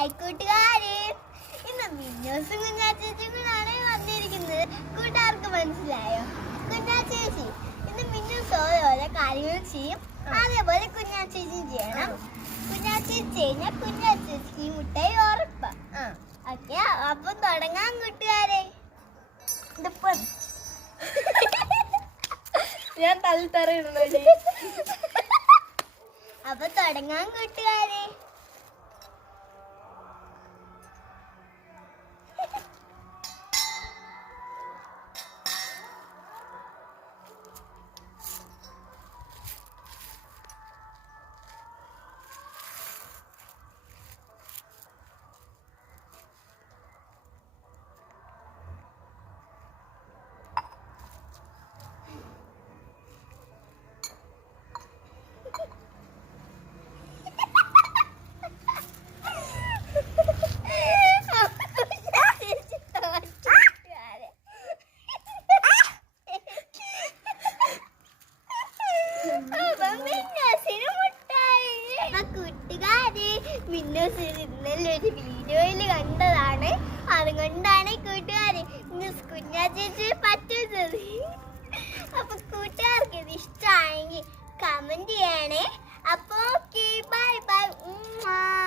Hi കൂട്ടുകാരെ ഇന്ന് മിന്നോസും കുഞ്ഞാച്ചേച്ചിയും കൂടാണ് വന്നിരിക്കുന്നത്. കൂട്ടുകാർക്ക് മനസ്സിലായോ? കുഞ്ഞാച്ചേച്ചി ഇന്ന് മിന്നോസ് ഓരോരോ കാര്യങ്ങൾ ചെയ്യും. അതേപോലെ കുഞ്ഞാച്ചേച്ചിയും ചെയ്യണം. കുഞ്ഞാച്ചേച്ചി കഴിഞ്ഞാൽ കുഞ്ഞാച്ചേച്ചിക്ക് മുട്ടായി ഉറപ്പാ. ഓക്കെ അപ്പം തുടങ്ങാം കൂട്ടുകാരെ. ഇതിപ്പം ഞാൻ തള്ളിത്തറിയുന്നുണ്ട് അപ്പൊ തുടങ്ങാം കൂട്ടുകാരെ. കൂട്ടുകാരെ മിന്നോസ് ഇന്നലെ ഒരു വീഡിയോയിൽ കണ്ടതാണ്. അതുകൊണ്ടാണ് കൂട്ടുകാരെ ഇന്ന് കുഞ്ഞാച്ചേച്ചി പറ്റുന്നത് അപ്പൊ കൂട്ടുകാർക്ക് ഇത് ഇഷ്ടമായെങ്കിൽ കമന്റ് ചെയ്യണേ.